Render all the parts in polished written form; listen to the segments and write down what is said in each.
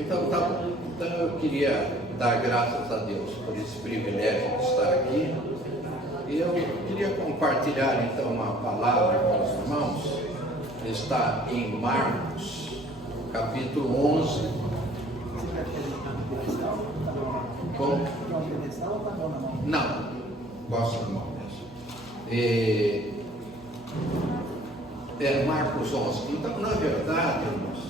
Então eu queria dar graças a Deus por esse privilégio de estar aqui. E eu queria compartilhar então uma palavra com os irmãos. Está em Marcos, capítulo 11. Como? Não, gosto da mão mesmo. Marcos 11. Então, na verdade, irmãos,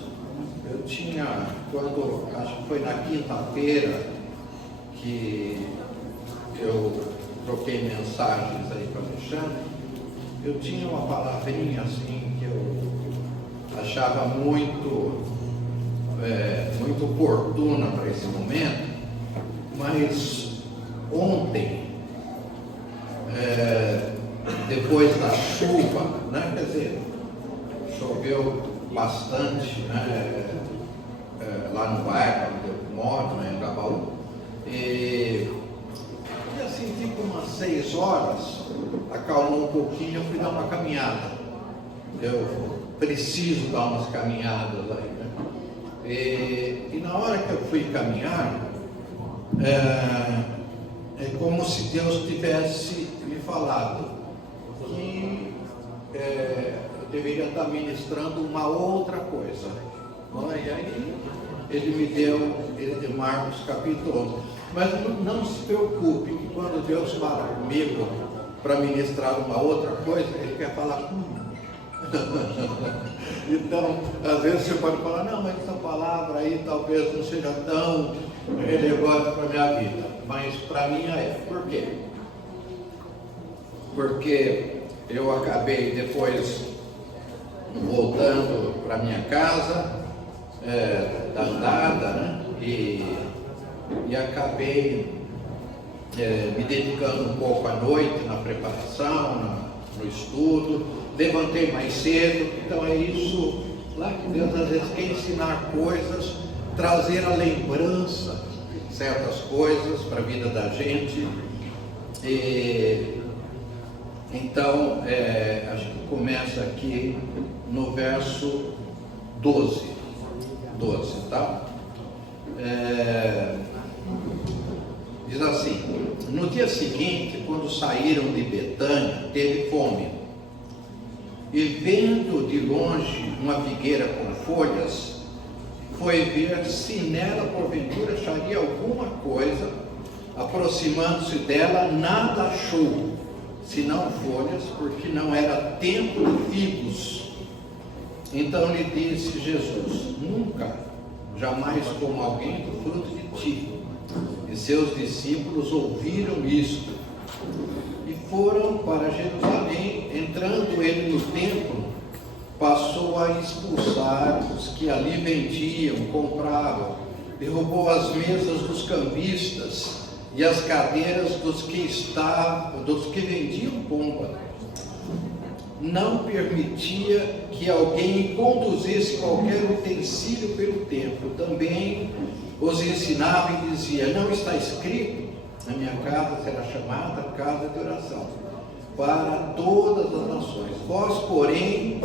eu tinha, acho que foi na quinta-feira que eu troquei mensagens aí com o Alexandre, eu tinha uma palavrinha assim que eu achava muito oportuna para esse momento, mas ontem, depois da chuva, né, quer dizer, choveu bastante, né, lá no bairro onde eu moro, né, em Gabaú, e assim, tipo umas 6 horas, acalmou um pouquinho, eu fui dar uma caminhada. Eu preciso dar umas caminhadas aí, né? E na hora que eu fui caminhar, é como se Deus tivesse me falado que eu deveria estar ministrando uma outra coisa. E aí ele me deu Marcos capítulo 11. Mas não se preocupe que quando Deus fala comigo para ministrar uma outra coisa, Ele quer falar comigo. Então, às vezes você pode falar, não, mas essa palavra aí talvez não seja tão relevante para a minha vida. Mas para mim é. Por quê? Porque eu acabei depois voltando para minha casa, da andada, né? E acabei me dedicando um pouco à noite na preparação, no estudo, levantei mais cedo. Então é isso lá que Deus às vezes quer ensinar coisas, trazer a lembrança de certas coisas para a vida da gente. Então a gente começa aqui no verso 12, tá? Diz assim: no dia seguinte, quando saíram de Betânia, teve fome, e vendo de longe uma figueira com folhas, foi ver se nela porventura acharia alguma coisa. Aproximando-se dela, nada achou, senão folhas, porque não era tempo de figos. Então lhe disse Jesus: nunca, jamais como alguém do fruto de ti. E seus discípulos ouviram isto e foram para Jerusalém. Entrando ele no templo, passou a expulsar os que ali vendiam, compravam, derrubou as mesas dos cambistas e as cadeiras dos que vendiam pomba. Não permitia que alguém conduzisse qualquer utensílio pelo templo. Também os ensinava e dizia: não está escrito, a minha casa será chamada casa de oração para todas as nações. Vós, porém,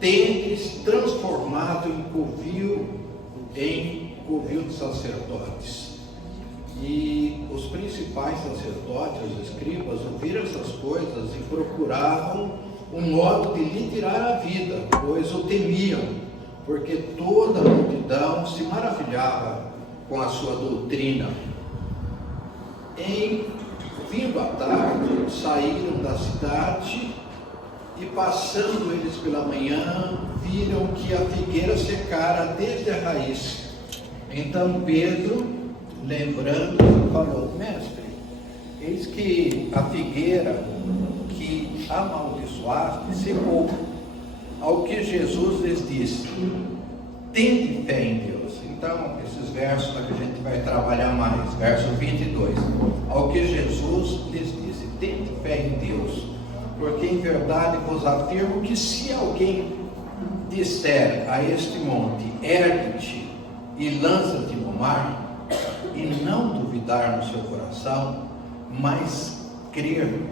tendes transformado em covil de sacerdotes. E os principais sacerdotes, os escribas, ouviram essas coisas e procuravam um modo de lhe tirar a vida, pois o temiam, porque toda a multidão se maravilhava com a sua doutrina. Em vindo à tarde, saíram da cidade e, passando eles pela manhã, viram que a figueira secara desde a raiz. Então Pedro, lembrando, falou: mestre, eis que a figueira que amaldiçoaste secou. Ao que Jesus lhes disse: tende fé em Deus. Então, esses versos que a gente vai trabalhar mais, verso 22. Ao que Jesus lhes disse: tende fé em Deus, porque em verdade vos afirmo que se alguém disser a este monte: ergue-te e lança-te no mar, e não duvidar no seu coração, mas crer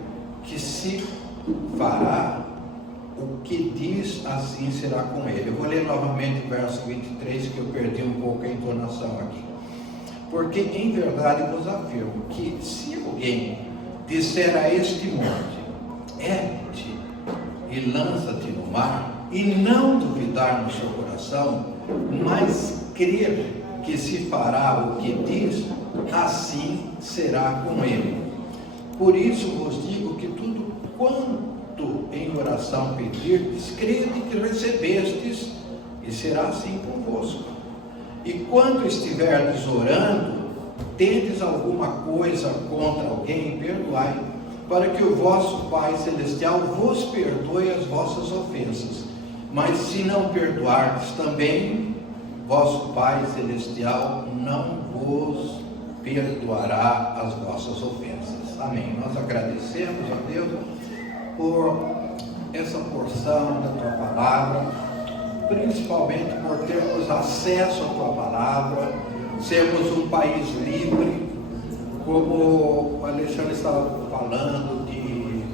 que se fará o que diz, assim será com ele. Eu vou ler novamente o verso 23, que eu perdi um pouco a entonação aqui. Porque em verdade vos afirmo que se alguém disser a este monte, ergue-te e lança-te no mar, e não duvidar no seu coração, mas crer que se fará o que diz, assim será com ele. Por isso vos digo que tudo quanto em oração pedirdes, crede que recebestes, e será assim convosco. E quando estiverdes orando, tendes alguma coisa contra alguém, perdoai, para que o vosso Pai Celestial vos perdoe as vossas ofensas. Mas se não perdoardes também, vosso Pai Celestial não vos perdoará as vossas ofensas. Amém. Nós agradecemos a Deus por essa porção da Tua Palavra, principalmente por termos acesso à Tua Palavra, sermos um país livre, como o Alexandre estava falando, de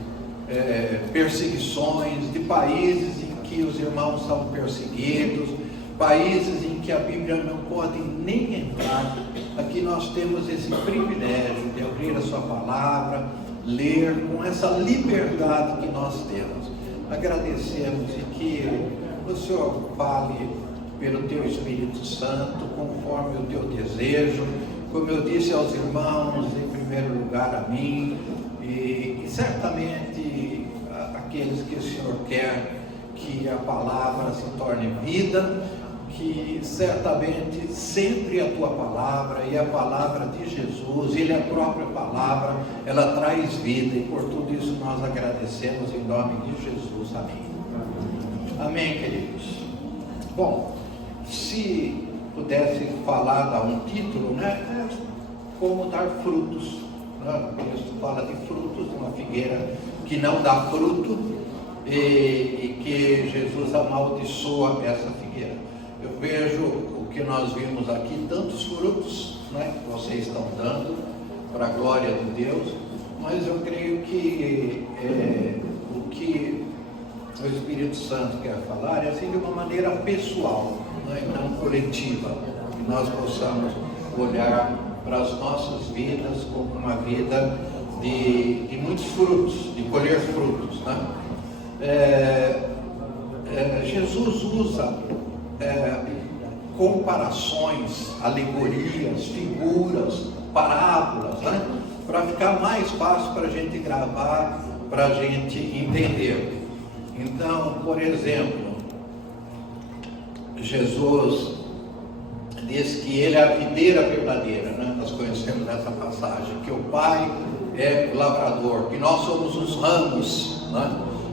perseguições, de países em que os irmãos são perseguidos, países em que a Bíblia não pode nem entrar. Aqui nós temos esse privilégio de abrir a Sua Palavra, ler com essa liberdade que nós temos. Agradecemos e que o Senhor fale pelo Teu Espírito Santo, conforme o Teu desejo, como eu disse aos irmãos, em primeiro lugar a mim, e certamente aqueles que o Senhor quer que a palavra se torne vida, que certamente sempre a Tua palavra e a palavra de Jesus, Ele é a própria palavra, ela traz vida, e por tudo isso nós agradecemos em nome de Jesus. Amém. Amém, queridos. Bom, se pudesse falar, dar um título, né? É como dar frutos. Né? O texto fala de frutos, de uma figueira que não dá fruto, e que Jesus amaldiçoa essa figueira. Eu vejo o que nós vimos aqui, tantos frutos, né, que vocês estão dando para a glória de Deus, mas eu creio que o que o Espírito Santo quer falar é assim de uma maneira pessoal, né, e não coletiva, que nós possamos olhar para as nossas vidas como uma vida de muitos frutos, de colher frutos, né? Jesus usa comparações, alegorias, figuras, parábolas, né? Para ficar mais fácil para a gente gravar, para a gente entender. Então, por exemplo, Jesus diz que Ele é a videira verdadeira, né? Nós conhecemos essa passagem, que o Pai é o lavrador, que nós somos os ramos, né?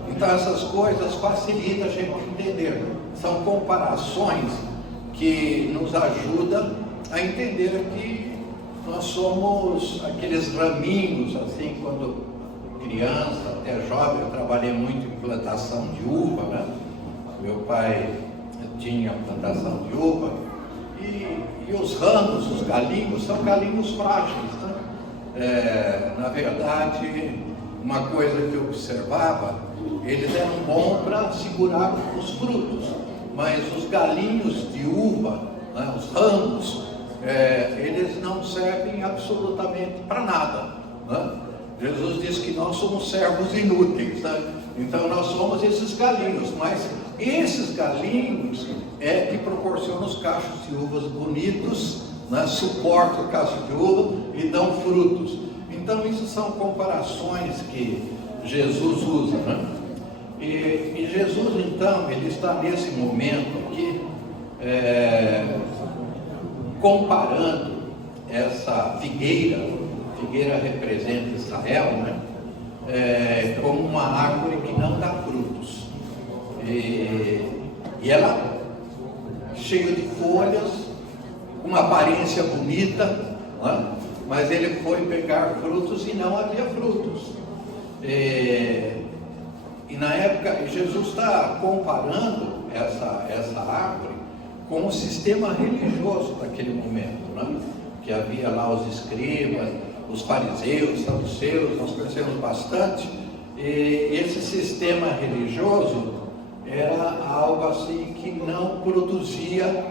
Então essas coisas facilitam a gente entender. São comparações que nos ajudam a entender que nós somos aqueles raminhos, assim, quando criança, até jovem, eu trabalhei muito em plantação de uva, né? Meu pai tinha plantação de uva, e os ramos, os galinhos, são galinhos frágeis, né? Na verdade, uma coisa que eu observava, eles eram bons para segurar os frutos, mas os galinhos de uva, né, os ramos, eles não servem absolutamente para nada, né? Jesus diz que nós somos servos inúteis, né? Então nós somos esses galinhos, mas esses galinhos que proporcionam os cachos de uvas bonitos, né? Suportam o cacho de uva e dão frutos. Então isso são comparações que Jesus usa, né? E Jesus, então, ele está nesse momento aqui, comparando essa figueira representa Israel, né? Como uma árvore que não dá frutos. E ela, cheia de folhas, uma aparência bonita, né? Mas ele foi pegar frutos e não havia frutos. E na época, Jesus está comparando essa árvore com o sistema religioso daquele momento, né? Que havia lá os escribas, os fariseus, saduceus, nós conhecemos bastante. E esse sistema religioso era algo assim que não produzia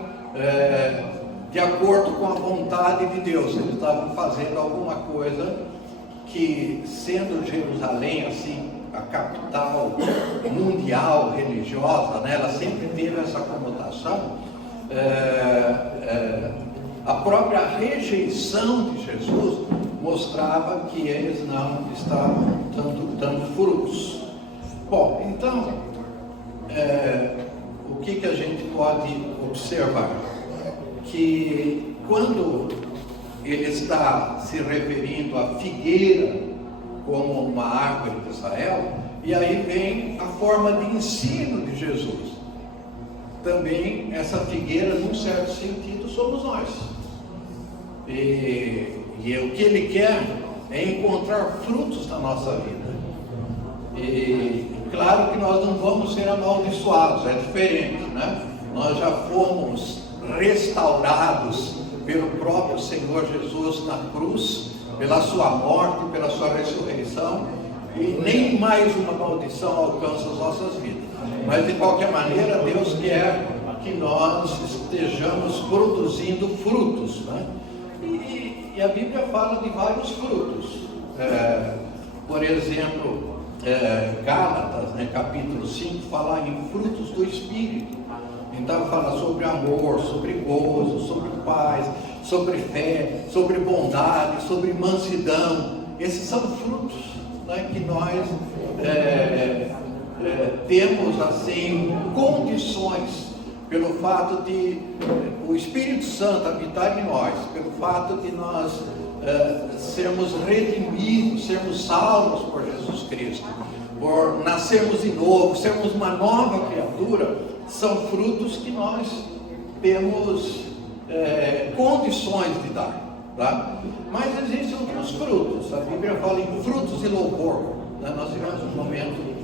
de acordo com a vontade de Deus. Eles estavam fazendo alguma coisa que, sendo Jerusalém assim a capital mundial religiosa, né, ela sempre teve essa conotação. A própria rejeição de Jesus mostrava que eles não estavam dando frutos. Bom, então, o que a gente pode observar? Que quando ele está se referindo à figueira como uma árvore de Israel, e aí vem a forma de ensino de Jesus. Também essa figueira, num certo sentido, somos nós. E o que ele quer é encontrar frutos na nossa vida. E claro que nós não vamos ser amaldiçoados, é diferente, né? Nós já fomos restaurados pelo próprio Senhor Jesus na cruz, pela sua morte, pela sua ressurreição, e nem mais uma maldição alcança as nossas vidas. Mas de qualquer maneira, Deus quer que nós estejamos produzindo frutos, né? E a Bíblia fala de vários frutos. Por exemplo, Gálatas, né, capítulo 5, fala em frutos do Espírito. Então fala sobre amor, sobre gozo, sobre paz, sobre fé, sobre bondade, sobre mansidão. Esses são frutos, né, que nós temos assim condições, pelo fato de o Espírito Santo habitar em nós, pelo fato de nós sermos redimidos, sermos salvos por Jesus Cristo, por nascermos de novo, sermos uma nova criatura, são frutos que nós temos condições de dar, tá? Mas existem outros frutos. A Bíblia fala em frutos de louvor, né? Nós tivemos um momento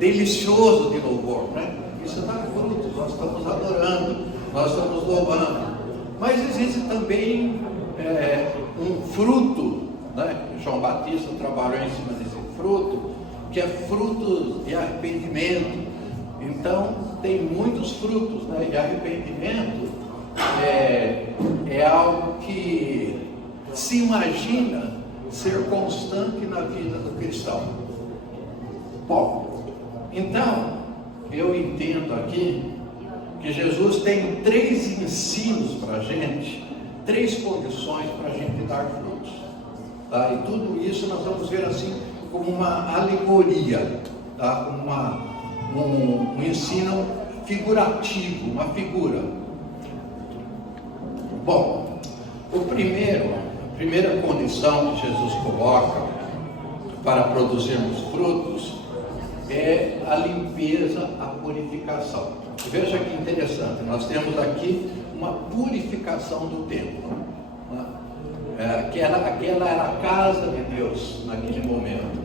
delicioso de louvor, né? Isso dá frutos, nós estamos adorando, nós estamos louvando. Mas existe também um fruto, né? João Batista trabalhou em cima desse fruto, que é fruto de arrependimento. Então, tem muitos frutos, né? E arrependimento é algo que se imagina ser constante na vida do cristão. Bom, então, eu entendo aqui que Jesus tem 3 ensinos para a gente, 3 condições para a gente dar frutos, tá? E tudo isso nós vamos ver assim como uma alegoria, tá? Um ensino figurativo, uma figura. Bom, a primeira condição que Jesus coloca para produzirmos frutos é a limpeza, a purificação. Veja que interessante, nós temos aqui uma purificação do templo, né? Aquela era a casa de Deus naquele momento,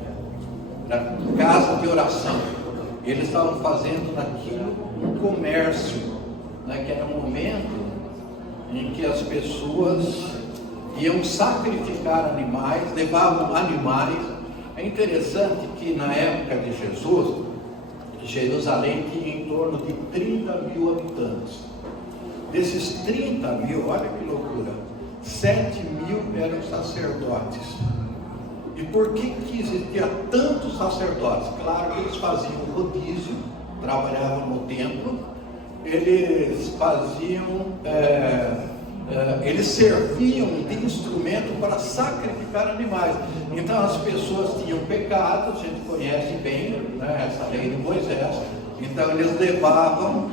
a casa de oração. Eles estavam fazendo naquilo um comércio, né? Que era um momento em que as pessoas iam sacrificar animais, levavam animais. É interessante que na época de Jesus, Jerusalém tinha em torno de 30 mil habitantes. Desses 30 mil, olha que loucura, 7 mil eram sacerdotes. E por que existia tantos sacerdotes? Claro que eles faziam rodízio, trabalhavam no templo, eles faziam, eles serviam de instrumento para sacrificar animais. Então as pessoas tinham pecado, a gente conhece bem, né, essa lei de Moisés. Então eles levavam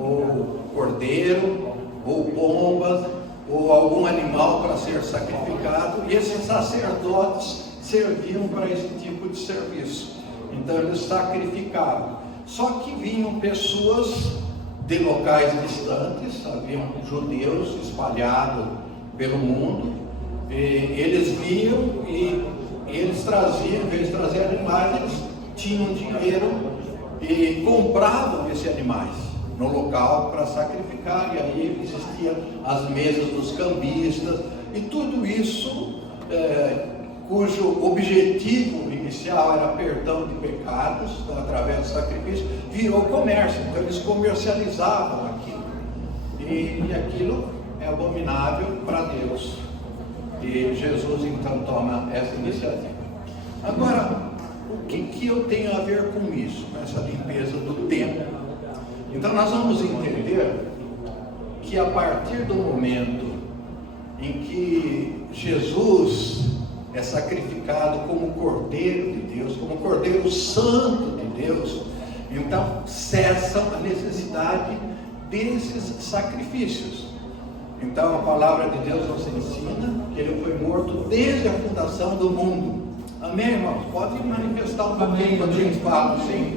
ou cordeiro, ou pombas, ou algum animal para ser sacrificado, e esses sacerdotes serviam para esse tipo de serviço. Então eles sacrificavam. Só que vinham pessoas de locais distantes, haviam judeus espalhados pelo mundo, e eles vinham e eles traziam, em vez de trazer animais, eles tinham dinheiro e compravam esses animais no local para sacrificar, e aí existiam as mesas dos cambistas, e tudo isso cujo objetivo inicial era perdão de pecados, então, através do sacrifício, virou comércio. Então eles comercializavam aquilo. E aquilo é abominável para Deus. E Jesus então toma essa iniciativa. Agora, o que eu tenho a ver com isso, com essa limpeza do templo? Então nós vamos entender que a partir do momento em que Jesus é sacrificado como Cordeiro de Deus, como Cordeiro Santo de Deus, então cessa a necessidade desses sacrifícios. Então a palavra de Deus nos ensina que ele foi morto desde a fundação do mundo. Amém, irmãos? Pode manifestar um pouquinho quando a gente fala assim.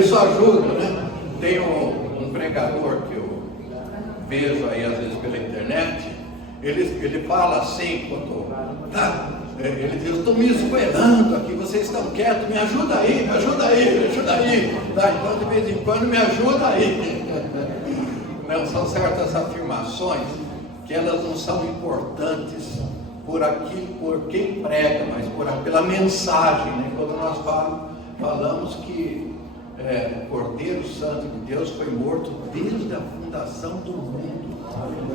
Isso ajuda, né? Tem um pregador que eu vejo aí às vezes pela internet. Ele fala assim, ele diz: estou me esgoelando aqui, vocês estão quietos, me ajuda aí, me ajuda aí, me ajuda aí. Então de vez em quando me ajuda aí. Não, são certas afirmações que elas não são importantes por quem prega, mas pela mensagem, né? Quando nós falamos que o Cordeiro Santo de Deus foi morto desde a fundação do mundo.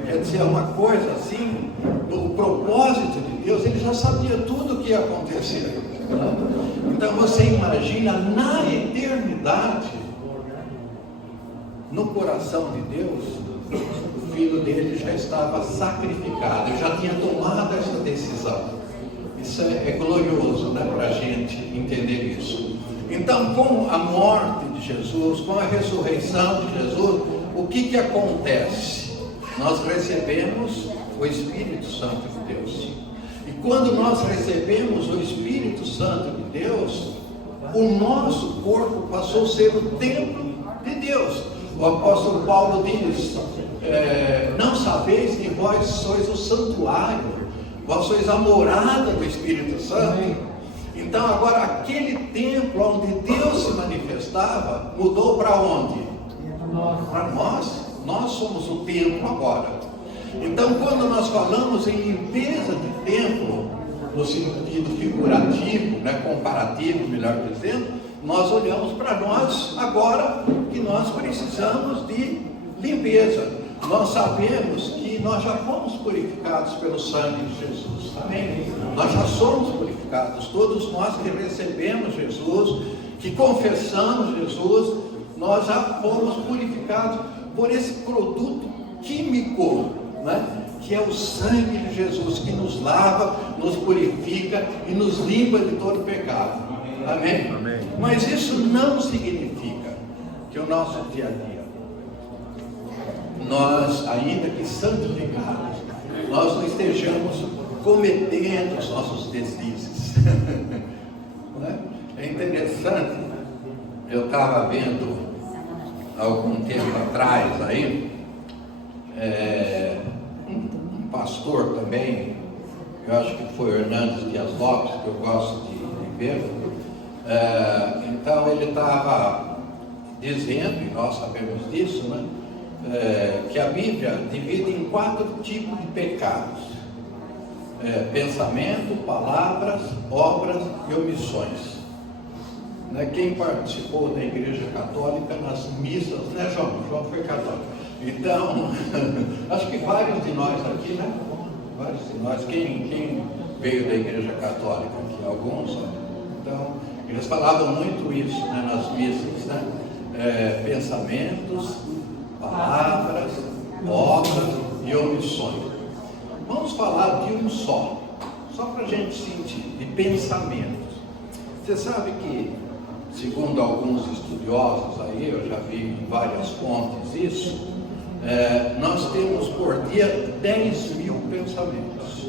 Quer dizer, uma coisa assim, o propósito de Deus, ele já sabia tudo o que ia acontecer. Então você imagina, na eternidade, no coração de Deus, o filho dele já estava sacrificado, ele já tinha tomado essa decisão. Isso é glorioso, né, para a gente entender isso. Então, com a morte de Jesus, com a ressurreição de Jesus, o que acontece? Nós recebemos o Espírito Santo de Deus. E quando nós recebemos o Espírito Santo de Deus, o nosso corpo passou a ser o templo de Deus. O apóstolo Paulo diz: não sabeis que vós sois o santuário, vós sois a morada do Espírito Santo. Então agora aquele templo onde Deus se manifestava, mudou para onde? Para nós. Nós somos o templo agora. Então quando nós falamos em limpeza de templo, no sentido figurativo, né, comparativo, melhor dizendo, nós olhamos para nós agora que nós precisamos de limpeza. Nós sabemos que nós já fomos purificados pelo sangue de Jesus. Amém? Nós já somos purificados. Todos nós que recebemos Jesus, que confessamos Jesus, nós já fomos purificados por esse produto químico, né? Que é o sangue de Jesus, que nos lava, nos purifica e nos limpa de todo pecado. Amém? Amém. Mas isso não significa que o nosso dia a dia, nós, ainda que santificados, nós não estejamos cometendo os nossos deslizes. É interessante, eu estava vendo algum tempo atrás aí, um pastor também, eu acho que foi o Hernandes Dias Lopes, que eu gosto de ver. Então ele estava dizendo, e nós sabemos disso, né, que a Bíblia divide em 4 tipos de pecados: pensamento, palavras, obras e omissões. Quem participou da Igreja Católica nas missas, né, João? João foi católico. Então, acho que vários de nós aqui, né? Vários de nós. Quem veio da Igreja Católica aqui? Alguns. Então, eles falavam muito isso, né, nas missas, né? Pensamentos, palavras, obras e omissões. Vamos falar de um só para a gente sentir, de pensamentos. Você sabe que, segundo alguns estudiosos aí, eu já vi em várias fontes isso, nós temos por dia 10.000 pensamentos.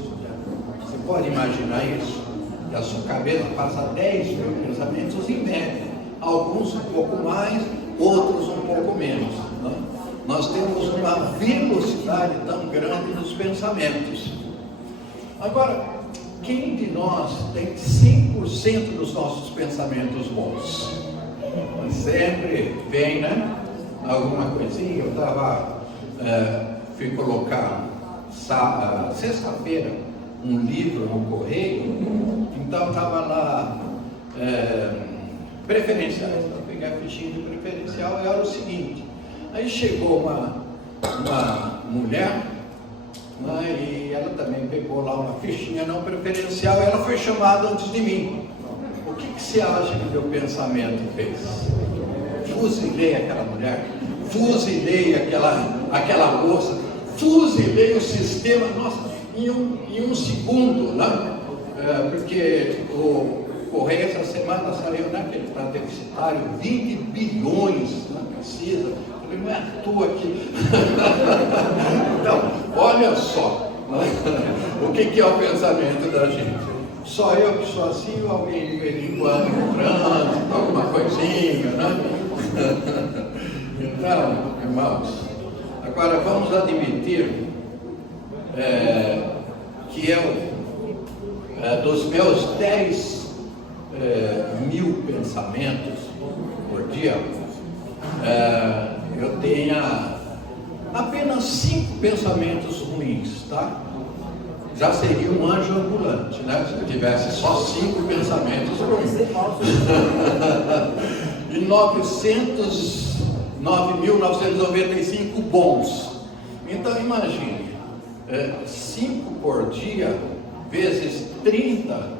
Você pode imaginar isso? Que a sua cabeça passa 10.000 pensamentos em média, alguns um pouco mais, outros um pouco menos, né? Nós temos uma velocidade tão grande nos pensamentos. Agora, quem de nós tem 100% dos nossos pensamentos bons? Sempre vem, né? Alguma coisinha. Eu fui colocar sexta-feira um livro no correio, então estava lá preferenciais, então eu peguei a fichinha de preferencial e era o seguinte, aí chegou uma mulher, né, e ela também pegou lá uma fichinha não preferencial e ela foi chamada antes de mim. O que você acha que meu pensamento fez? Fuzilei aquela mulher, fuzilei aquela moça, fuzilei o sistema, nossa, em um segundo, né? Porque o Correio essa semana saiu, né, que ele está deficitário, 20 bilhões, não precisa. Eu falei, não é à toa aqui. Então, olha só, né? O que é o pensamento da gente? Só eu que sou assim, ou alguém de vez em quando no trânsito, alguma coisinha, né? Então, irmãos, agora vamos admitir que eu, dos meus 10 mil pensamentos por dia, eu tenha apenas 5 pensamentos ruins, tá? Já seria um anjo ambulante, né? Se eu tivesse só 5 pensamentos ruins. E 9.995 bons. Então imagine, 5 por dia vezes 30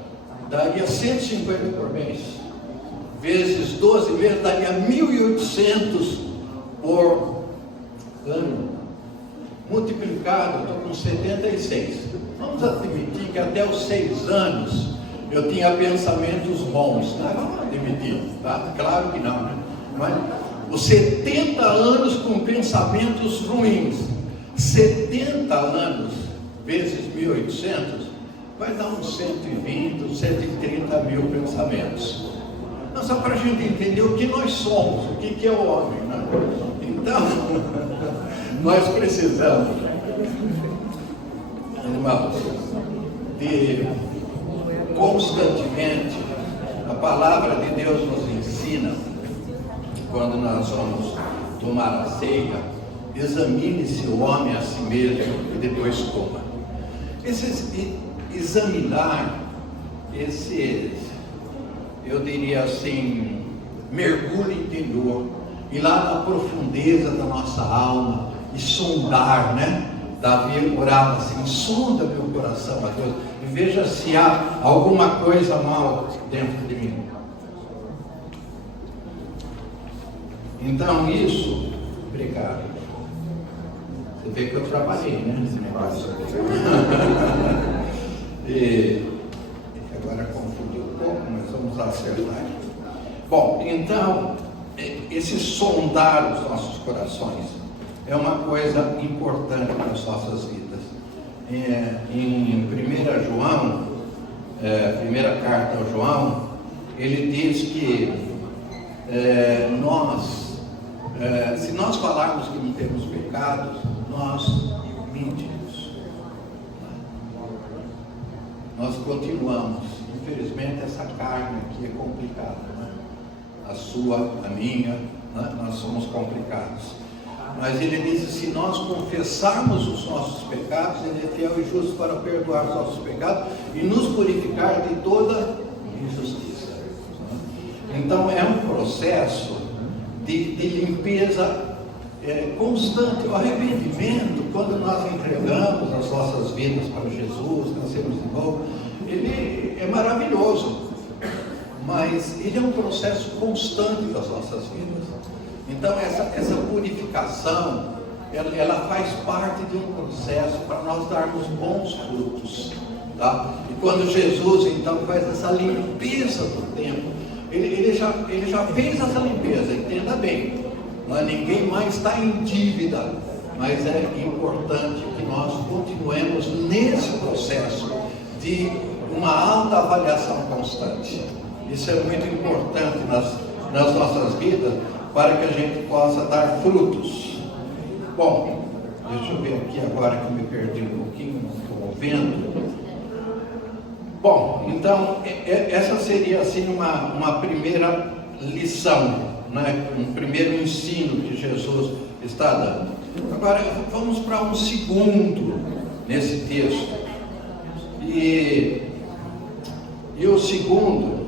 daria 150 por mês, vezes 12 meses daria 1.800 por ano, multiplicado, estou com 76. Vamos admitir que até os 6 anos eu tinha pensamentos bons, né? Vamos admitir, tá? Claro que não, né? Mas os 70 anos com pensamentos ruins, 70 anos vezes 1.800, vai dar uns 120, 130 mil pensamentos. Não, só para a gente entender o que nós somos, o que é o homem, né? Então, nós precisamos, irmãos, de constantemente, a palavra de Deus nos ensina, quando nós vamos tomar a ceia, examine-se o homem a si mesmo e depois coma. Examinar eu diria assim, mergulho interior, ir lá na profundeza da nossa alma e sondar, né? Davi orava assim, sonda meu coração, a Deus, e veja se há alguma coisa mal dentro de mim. Então isso, obrigado. Você vê que eu trabalhei, né, nesse negócio. E agora confundi um pouco, mas vamos acertar. Bom, então, esse sondar os nossos corações é uma coisa importante nas nossas vidas. Em 1 João, primeira carta ao João, ele diz que se nós falarmos que não temos pecados, nós mentimos. Nós continuamos. Infelizmente, essa carne aqui é complicada, né? A sua, a minha, né? Nós somos complicados. Mas ele diz: se nós confessarmos os nossos pecados, ele é fiel e justo para perdoar os nossos pecados e nos purificar de toda injustiça. Então é um processo de limpeza constante. O arrependimento, quando nós entregamos as nossas vidas para Jesus, nascemos de novo, ele é maravilhoso, mas ele é um processo constante das nossas vidas. Então essa purificação, ela faz parte de um processo para nós darmos bons frutos, tá? E quando Jesus então faz essa limpeza do templo, ele já fez essa limpeza, entenda bem, não é? Ninguém mais está em dívida, mas é importante que nós continuemos nesse processo de uma alta avaliação constante. Isso é muito importante nas nossas vidas, para que a gente possa dar frutos. Bom, deixa eu ver aqui agora que me perdi um pouquinho, não estou vendo. Bom, então, essa seria assim uma primeira lição, né? Um primeiro ensino que Jesus está dando. Agora, vamos para um segundo nesse texto. E o segundo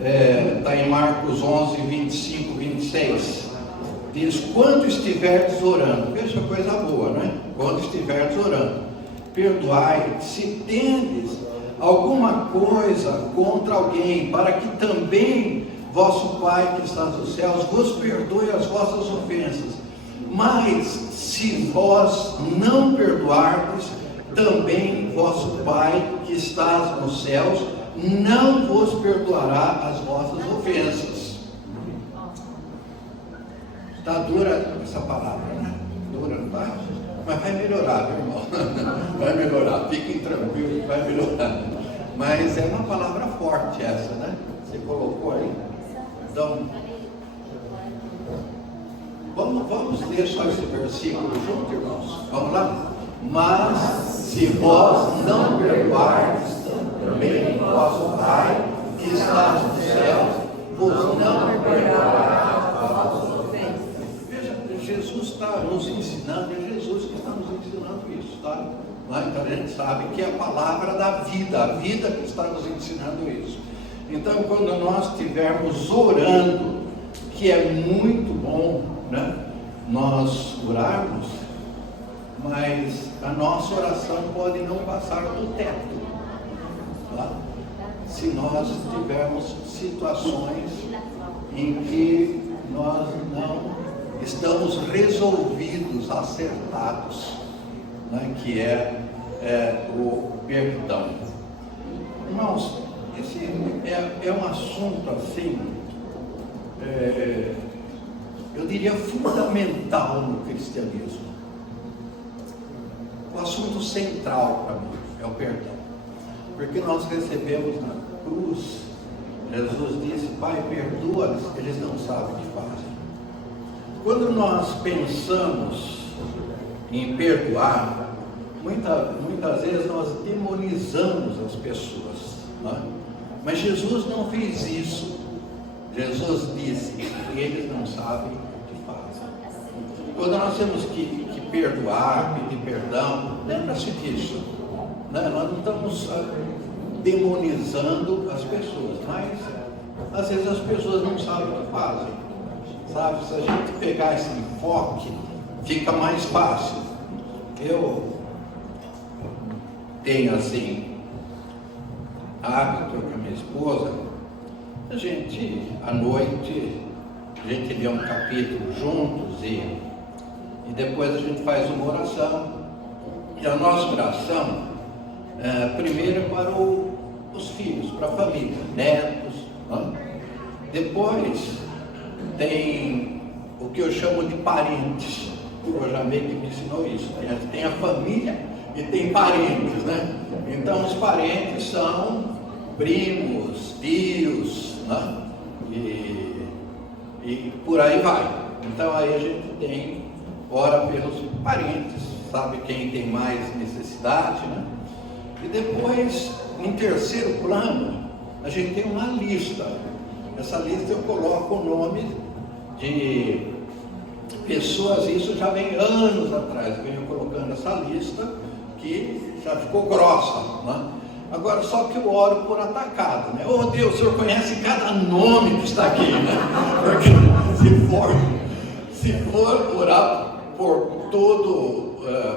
está em Marcos 11, 25, 26. Diz: quando estiverdes orando, veja coisa boa, né? Quando estiverdes orando, perdoai se tendes alguma coisa contra alguém, para que também vosso Pai que está nos céus vos perdoe as vossas ofensas. Mas se vós não perdoardes, também vosso Pai que está nos céus não vos perdoará as vossas ofensas. Está dura essa palavra, né? Dura, não está? Mas vai melhorar, meu irmão. Vai melhorar, fiquem tranquilos, vai melhorar. Mas é uma palavra forte essa, né? Você colocou aí. Então, vamos ler só esse versículo junto, irmãos. Vamos lá? Mas se vós não perdoardes, também vosso Pai que está no céu vos não perdoará as vossas ofensas. Veja, Jesus está nos ensinando, é Jesus que está nos ensinando isso, tá? Então a gente sabe que é a palavra da vida, a vida que está nos ensinando isso. Então, quando nós estivermos orando, que é muito bom, né, nós orarmos, mas a nossa oração pode não passar do teto, tá? Se nós tivermos situações em que nós não estamos resolvidos, acertados, né, que é o perdão. Irmãos, esse é um assunto assim, eu diria fundamental no cristianismo. O assunto central para mim é o perdão, porque nós recebemos na cruz, Jesus disse: Pai, perdoa-lhes, eles não sabem o que fazem. Quando nós pensamos em perdoar, muitas vezes nós demonizamos as pessoas, né? Mas Jesus não fez isso. Jesus disse: eles não sabem o que fazem. Quando nós temos que perdoar, pedir perdão, lembra-se disso, né? Nós não estamos demonizando as pessoas, mas às vezes as pessoas não sabem o que fazem, sabe? Se a gente pegar esse enfoque, fica mais fácil. Eu tenho assim hábito com a minha esposa, a gente à noite a gente lê um capítulo juntos e depois a gente faz uma oração. E a nossa oração primeiro é para os filhos, para a família, netos, né? Depois tem o que eu chamo de parentes. O Jamei que me ensinou isso. Tem a família e tem parentes, né? Então os parentes são primos, tios, né? E por aí vai. Então aí a gente ora pelos parentes, sabe quem tem mais necessidade, né? E depois, em terceiro plano, a gente tem uma lista. Essa lista eu coloco o nome de pessoas, isso já vem anos atrás, eu venho colocando essa lista que já ficou grossa, né? Agora, só que eu oro por atacado, né? Oh Deus, o Senhor conhece cada nome que está aqui, né? Porque se for orar por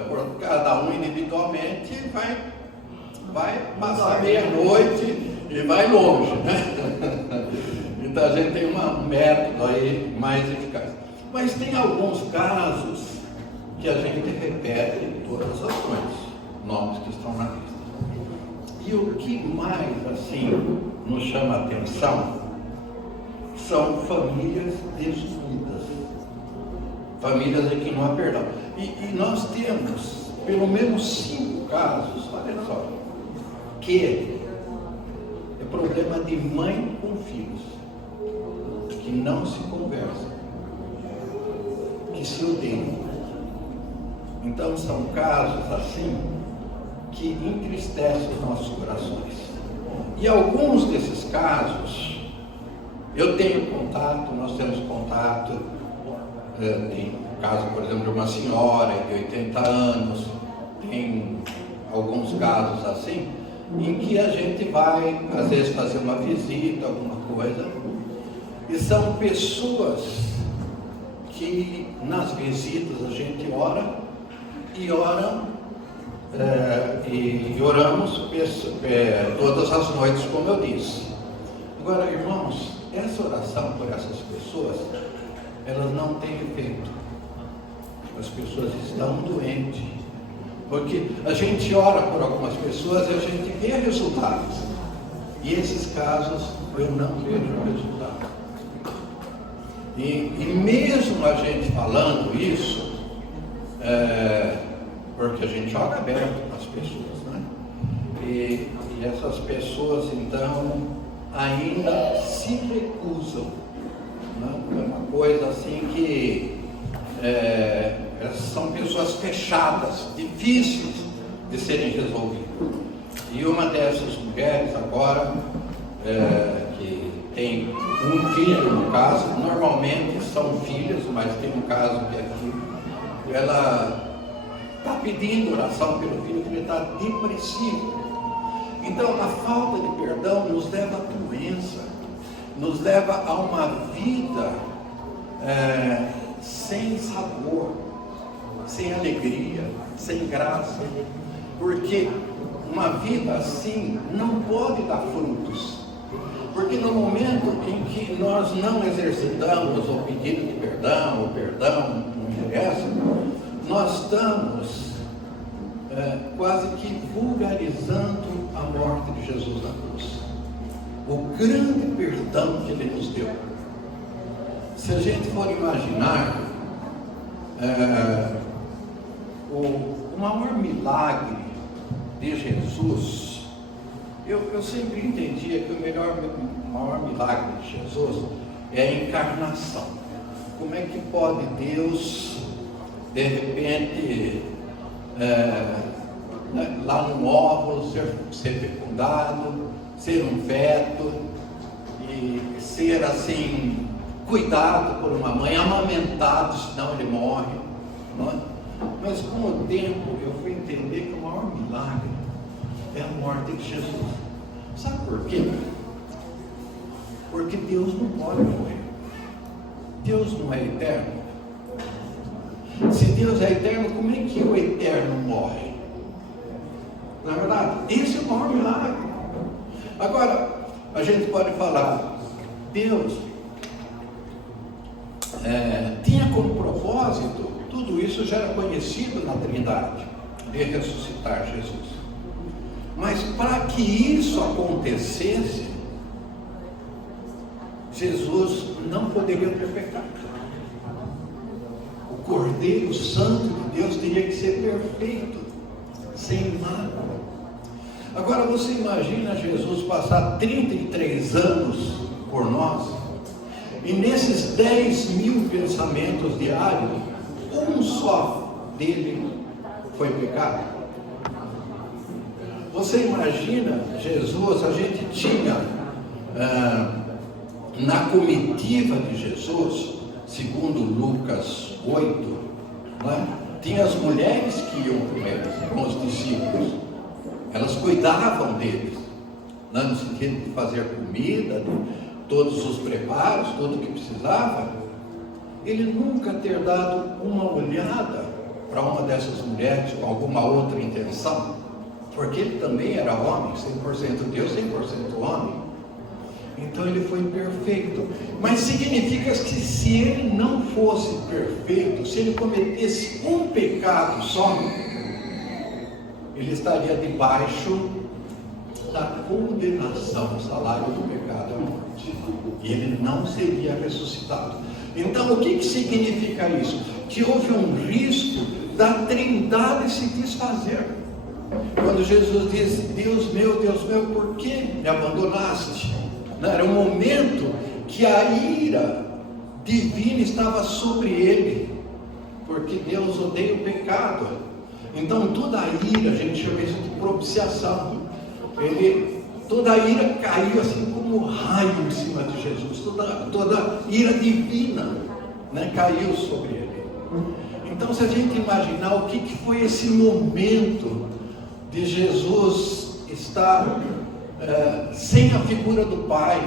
por cada um individualmente, vai passar meia-noite e vai longe, né? Então a gente tem um método aí mais eficaz. Mas tem alguns casos que a gente repete todas as ações, nomes que estão na lista. E o que mais assim nos chama a atenção são famílias desunidas, famílias em que não há perdão. E nós temos pelo menos 5 casos, olha só, que é problema de mãe com filhos, que não se conversam, que se odeiam. Então são casos assim que entristecem os nossos corações. E alguns desses casos eu tenho contato, nós temos contato. Tem caso, por exemplo, de uma senhora de 80 anos, tem alguns casos assim, em que a gente vai, às vezes, fazer uma visita, alguma coisa, e são pessoas que nas visitas a gente ora e oramos todas as noites, como eu disse. Agora, irmãos, essa oração por essas pessoas, elas não têm efeito. As pessoas estão doentes. Porque a gente ora por algumas pessoas e a gente vê resultados. E esses casos eu não vejo resultado. E mesmo a gente falando isso, porque a gente joga aberto para as pessoas, né? E essas pessoas então ainda se recusam, né? É uma coisa assim que são pessoas fechadas, difíceis de serem resolvidas. E uma dessas mulheres agora, que tem um filho no caso, normalmente são filhos, mas tem um caso que é filho, ela está pedindo oração pelo filho, que ele está depressivo. Então a falta de perdão nos leva à doença, nos leva a uma vida sem sabor, sem alegria, sem graça, porque uma vida assim não pode dar frutos, porque no momento em que nós não exercitamos o pedido de perdão, o perdão não interessa, nós estamos quase que vulgarizando a morte de Jesus na cruz, o grande perdão que Ele nos deu. Se a gente for imaginar o maior milagre de Jesus, eu sempre entendia que o maior milagre de Jesus é a encarnação. Como é que pode Deus, de repente, lá no óvulo, ser fecundado, ser um feto, e ser assim, cuidado por uma mãe, amamentado, senão ele morre, não é? Mas com o tempo eu fui entender que o maior milagre é a morte de Jesus. Sabe por quê? Porque Deus não pode morrer. Deus não é eterno. Se Deus é eterno, como é que o eterno morre? Na verdade, esse é o maior milagre. Agora, a gente pode falar, Deus tinha como propósito, tudo isso já era conhecido na Trindade, de ressuscitar Jesus. Mas para que isso acontecesse, Jesus não poderia ter pecado. O Cordeiro Santo de Deus teria que ser perfeito, sem mácula. Agora você imagina Jesus passar 33 anos por nós, e nesses 10.000 pensamentos diários, um só dele foi pecado. Você imagina Jesus, a gente tinha na comitiva de Jesus, segundo Lucas 8, né, tinha as mulheres que iam com eles, com os discípulos. Elas cuidavam deles, né, no sentido de fazer comida, de todos os preparos, tudo o que precisava. Ele nunca ter dado uma olhada para uma dessas mulheres com alguma outra intenção, porque ele também era homem, 100% Deus, 100% homem. Então ele foi perfeito. Mas significa que se ele não fosse perfeito, se ele cometesse um pecado só, ele estaria debaixo da condenação. O salário do pecado é a morte, e ele não seria ressuscitado. Então o que significa isso? Que houve um risco da Trindade se desfazer. Quando Jesus diz, Deus meu, por que me abandonaste? Era um momento que a ira divina estava sobre ele, porque Deus odeia o pecado. Então toda a ira, a gente chama isso de propiciação. Toda a ira caiu assim como um raio em cima de Jesus. Toda ira divina, né, caiu sobre ele. Então se a gente imaginar o que foi esse momento de Jesus está sem a figura do pai,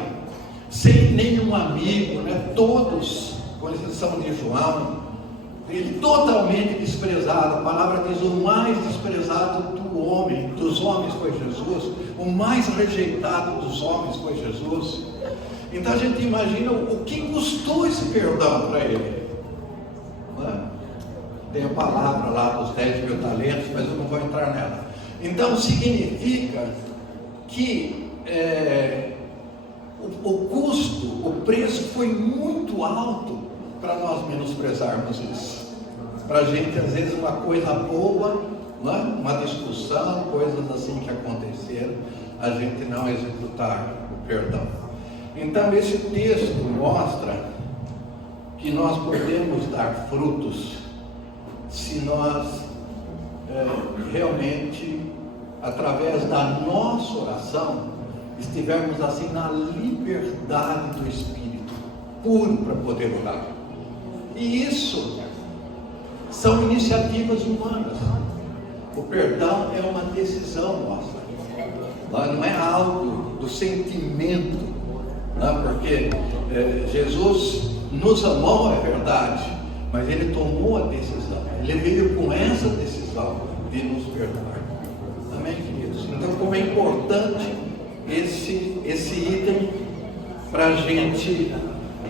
sem nenhum amigo, né? Todos, com exceção de João, ele totalmente desprezado. A palavra diz: o mais desprezado dos homens foi Jesus, o mais rejeitado dos homens foi Jesus. Então a gente imagina o que custou esse perdão para ele. Tem a palavra lá dos 10.000 talentos, mas eu não vou entrar nela. Então significa que o custo, o preço foi muito alto para nós menosprezarmos isso. Para a gente, às vezes, uma coisa boa, não é? Uma discussão, coisas assim que aconteceram, a gente não executar o perdão. Então esse texto mostra que nós podemos dar frutos se nós realmente, através da nossa oração, estivermos assim na liberdade do Espírito, puro para poder orar. E isso são iniciativas humanas. O perdão é uma decisão nossa, não é algo do sentimento, não? Porque Jesus nos amou, é verdade, mas Ele tomou a decisão, Ele veio com essa decisão de nos perdoar. Amém, queridos? Então, como é importante esse item para a gente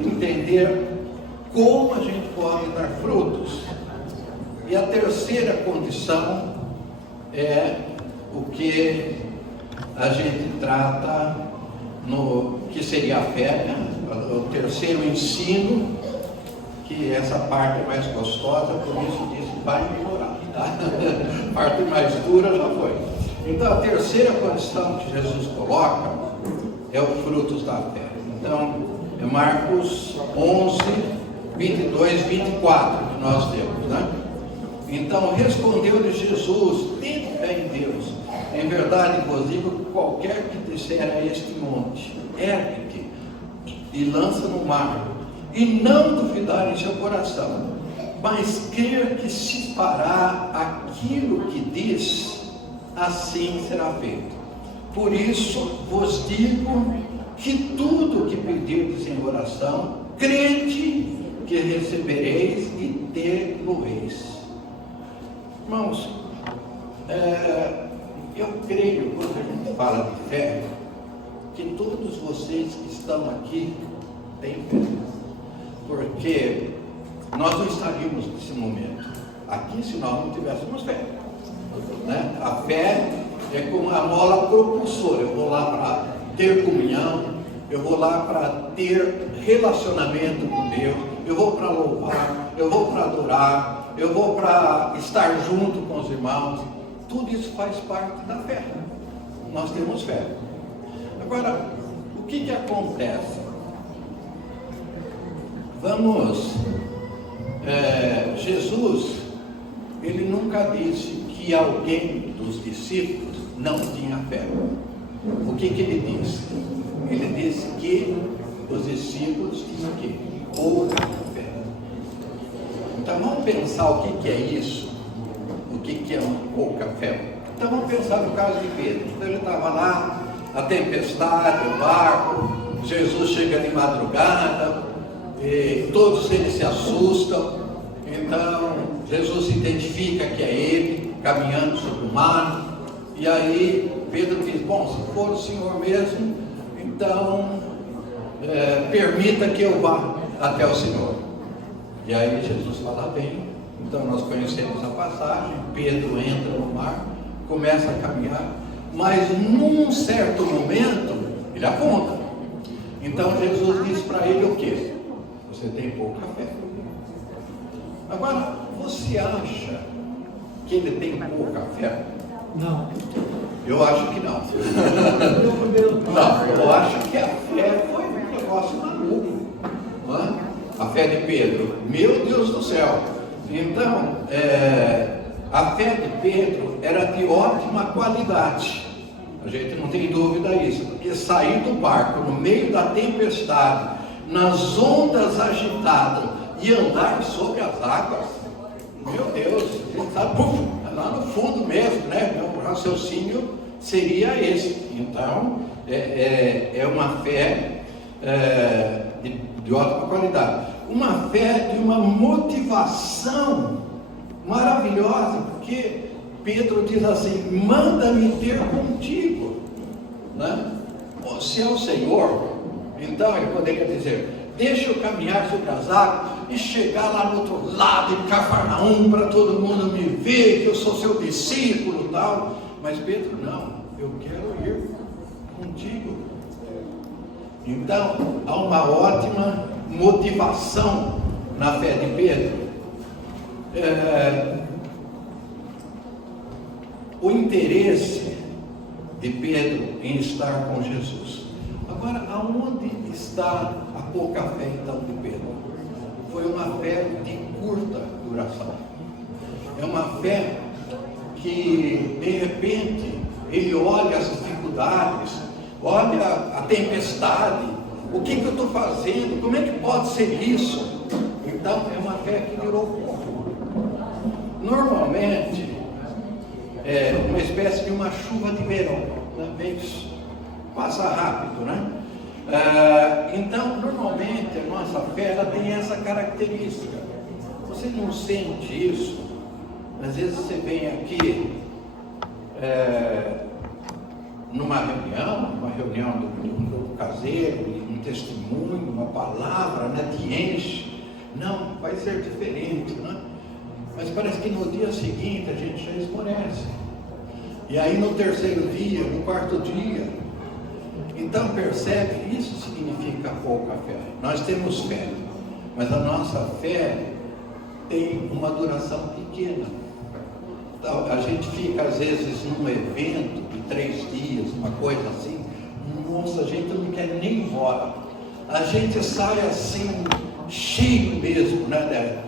entender como a gente pode dar frutos. E a terceira condição é o que a gente trata no que seria a fé, né? O terceiro ensino, que essa parte é mais gostosa, por isso disse vai melhorar, tá? A parte mais dura já foi. Então a terceira condição que Jesus coloca é o frutos da fé. Então é Marcos 11, 22, 24 que nós temos, né? Então respondeu-lhe Jesus: tende fé em Deus. Em verdade vos digo que qualquer que disser a este monte, ergue-te e lança no mar, e não duvidar em seu coração, mas crer que se fará aquilo que diz, assim será feito. Por isso vos digo que tudo o que pedirdes em oração, crede que recebereis e ter-lo-eis. Irmãos, eu creio, quando a gente fala de fé, que todos vocês que estão aqui têm fé, porque nós não estaríamos nesse momento aqui se nós não tivéssemos fé, né? A fé é como a mola propulsora. Eu vou lá para ter comunhão, eu vou lá para ter relacionamento com Deus, eu vou para louvar, eu vou para adorar, eu vou para estar junto com os irmãos. Tudo isso faz parte da fé. Nós temos fé. Agora, o que acontece? Jesus, ele nunca disse que alguém dos discípulos não tinha fé. O que ele disse? Ele disse que os discípulos tinham que pouca fé. Então vamos pensar o que é isso, o que é uma pouca fé. Então vamos pensar no caso de Pedro. Então ele estava lá, a tempestade, o barco, Jesus chega de madrugada, e todos eles se assustam. Então Jesus identifica que é ele, caminhando sobre o mar, e aí Pedro diz: bom, se for o Senhor mesmo, então permita que eu vá até o Senhor. E aí Jesus fala: bem. Então nós conhecemos a passagem. Pedro entra no mar, começa a caminhar, mas num certo momento ele aponta. Então Jesus diz para ele o quê? Você tem pouca fé. Agora, você acha que ele tem pouca fé? Não. Eu acho que não. Não, eu acho que a fé foi um negócio maluco, não é? A fé de Pedro, meu Deus do céu. Então, a fé de Pedro era de ótima qualidade. A gente não tem dúvida disso, porque sair do barco no meio da tempestade, nas ondas agitadas, e andar sobre as águas, meu Deus, a gente está lá no fundo mesmo, né? Meu raciocínio seria esse. Então, é uma fé de ótima qualidade. Uma fé de uma motivação maravilhosa, porque Pedro diz assim: manda-me ter contigo, né? Se é o Senhor, então ele poderia dizer: deixa eu caminhar sobre as águas e chegar lá no outro lado, em Cafarnaum, para todo mundo me ver que eu sou seu discípulo e tal. Mas Pedro, não, eu quero ir contigo. Então, há uma ótima motivação na fé de Pedro. O interesse de Pedro em estar com Jesus. Agora, aonde está a pouca fé então de Pedro? Foi uma fé de curta duração. É uma fé que, de repente, ele olha as dificuldades, olha a tempestade, o que eu estou fazendo, como é que pode ser isso? Então, é uma fé que durou pouco. Normalmente, é uma espécie de uma chuva de verão, né? Passa rápido, né? Então, normalmente, a nossa fé ela tem essa característica. Você não sente isso? Às vezes você vem aqui numa reunião do caseiro, um testemunho, uma palavra, né, te enche. Não, vai ser diferente, né? Mas parece que no dia seguinte a gente já esmorece. E aí no terceiro dia, no quarto dia. Então percebe, isso significa pouca fé. Nós temos fé, mas a nossa fé tem uma duração pequena. Então, a gente fica às vezes num evento de 3 dias, uma coisa assim, nossa, a gente não quer nem ir embora. A gente sai assim, cheio mesmo, né,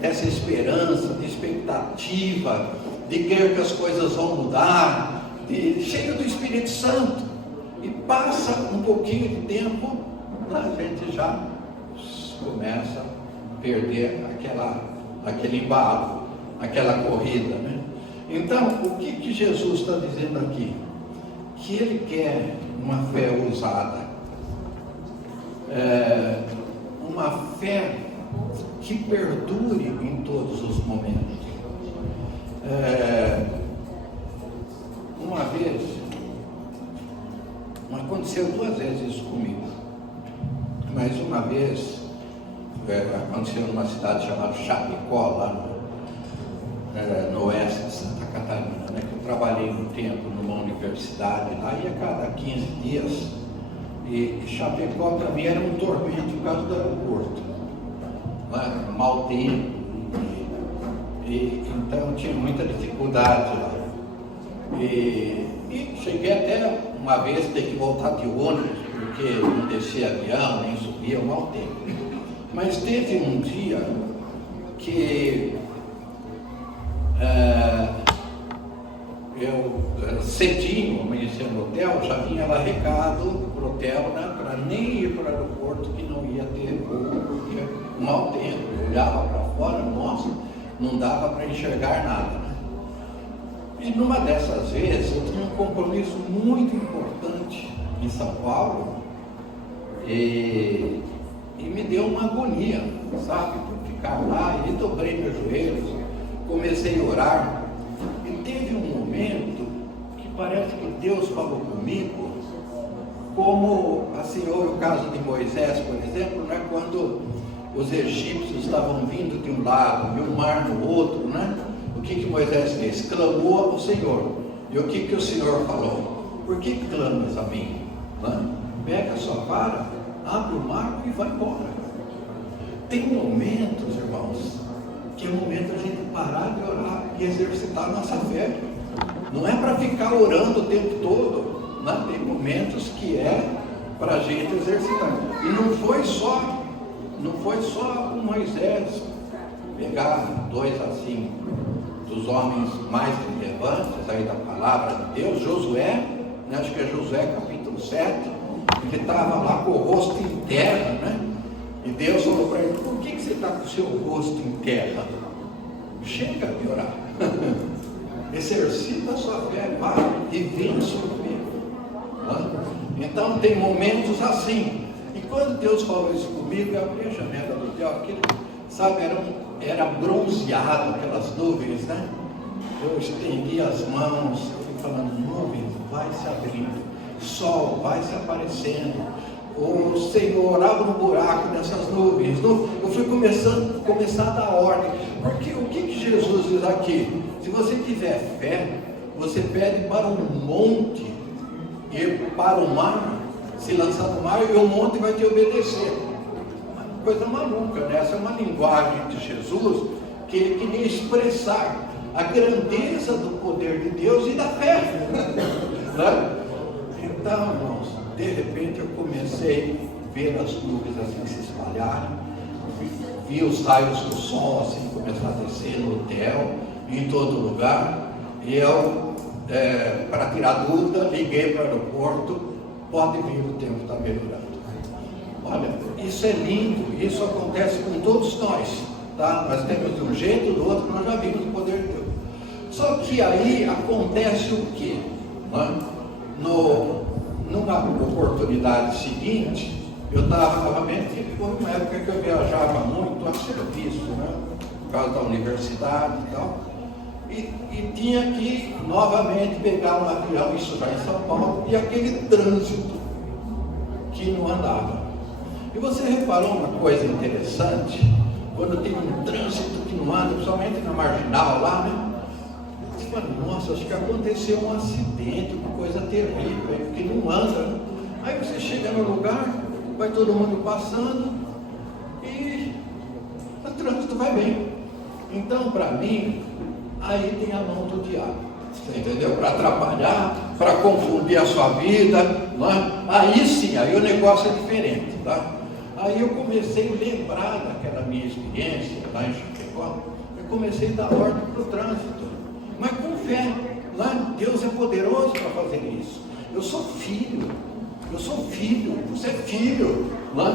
dessa esperança, de expectativa, de crer que as coisas vão mudar, cheio do Espírito Santo. E passa um pouquinho de tempo, a gente já começa a perder aquele embalo, aquela corrida, né? Então, o que Jesus está dizendo aqui? Que Ele quer uma fé ousada, uma fé que perdure em todos os momentos. Uma vez, aconteceu 2 vezes isso comigo, mas uma vez aconteceu numa cidade chamada Chapecó, lá no oeste de Santa Catarina, né, que eu trabalhei um tempo numa universidade lá, e a cada 15 dias, e Chapecó para mim era um tormento por causa do aeroporto, lá, mau tempo, então tinha muita dificuldade lá. E cheguei até uma vez ter que voltar de ônibus, porque não descia avião, nem subia, um mau tempo. Mas teve um dia que eu cedinho, amanheci no hotel, já vinha lá recado para o hotel, né, para nem ir para o aeroporto, que não ia ter porque um mau tempo. Eu olhava para fora, nossa, não dava para enxergar nada, né? E numa dessas vezes eu tinha um compromisso muito importante em São Paulo e me deu uma agonia, sabe, por ficar lá. E dobrei meus joelhos, comecei a orar, e teve um momento que parece que Deus falou comigo, como assim, houve o caso de Moisés, por exemplo, né, quando os egípcios estavam vindo de um lado e o mar no outro, né? O que Moisés fez? Clamou ao Senhor. E o que o Senhor falou? Por que clamas a mim? Pega a sua vara, abre o mar e vai embora. Tem momentos, irmãos, que é o momento a gente parar de orar e exercitar a nossa fé. Não é para ficar orando o tempo todo, né? Tem momentos que é para a gente exercitar. E não foi só o Moisés pegar 2 assim dos homens mais relevantes aí da palavra de Deus. Josué, né, acho que é Josué capítulo 7, ele estava lá com o rosto em terra, né? E Deus falou para ele: por que você está com o seu rosto em terra? Chega de orar. exercita a sua fé, vai e vence o medo. Então tem momentos assim. E quando Deus falou isso comigo, eu abri a janela do hotel, aquilo, sabe, era bronzeado, aquelas nuvens, né? Eu estendi as mãos, eu fui falando, nuvens, vai se abrindo, sol vai se aparecendo. O Senhor abre um buraco nessas nuvens. Eu fui começar a dar ordem. Porque o que Jesus diz aqui? Se você tiver fé, você pede para um monte ir para o mar, se lançar no mar, e o monte vai te obedecer. Uma coisa maluca, né? Essa é uma linguagem de Jesus que ele queria expressar a grandeza do poder de Deus e da fé. Né? Então, irmãos, de repente eu comecei a ver as nuvens assim se espalharem, vi os raios do sol assim começar a descer no hotel, em todo lugar, e eu, para tirar dúvida, liguei para o aeroporto, pode vir, o tempo está melhorando. Olha, isso é lindo, isso acontece com todos nós, tá? Nós temos de um jeito ou do outro, nós já vimos o poder de Deus. Só que aí acontece o quê? Numa oportunidade seguinte, eu estava vendo que foi uma época que eu viajava muito a serviço, né? Por causa da universidade e tal. E tinha que novamente pegar um avião, isso já em São Paulo, e aquele trânsito que não andava. E você reparou uma coisa interessante? Quando tem um trânsito que não anda, principalmente na marginal lá, né? Você fala, nossa, acho que aconteceu um acidente, uma coisa terrível, porque não anda. Aí você chega no lugar, vai todo mundo passando e o trânsito vai bem. Então, para mim, aí tem a mão do diabo, você entendeu? Para atrapalhar, para confundir a sua vida, não é? Aí sim, aí o negócio é diferente, tá? Aí eu comecei a lembrar daquela minha experiência lá em Chapecó, eu comecei a dar ordem para o trânsito, mas com fé. Lá Deus é poderoso para fazer isso. Eu sou filho, você é filho, não é?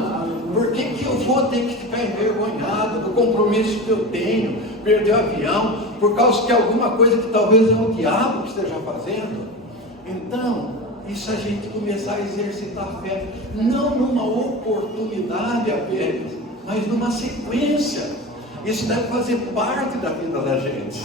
Por que eu vou ter que ficar envergonhado do compromisso que eu tenho, perder o avião, por causa de alguma coisa que talvez é o diabo que esteja fazendo? Então, isso a gente começar a exercitar a fé, não numa oportunidade apenas, mas numa sequência. Isso deve fazer parte da vida da gente.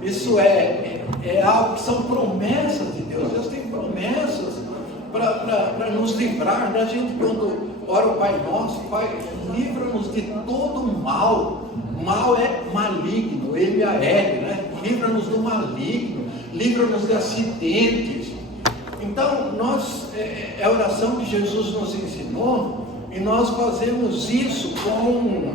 Isso é algo que são promessas de Deus. Deus tem promessas para nos livrar da gente. Quando ora o Pai Nosso, Pai, livra-nos de todo mal. Mal é maligno, M-A-L, né? Livra-nos do maligno, livra-nos de acidentes. Então, é a oração que Jesus nos ensinou, e nós fazemos isso com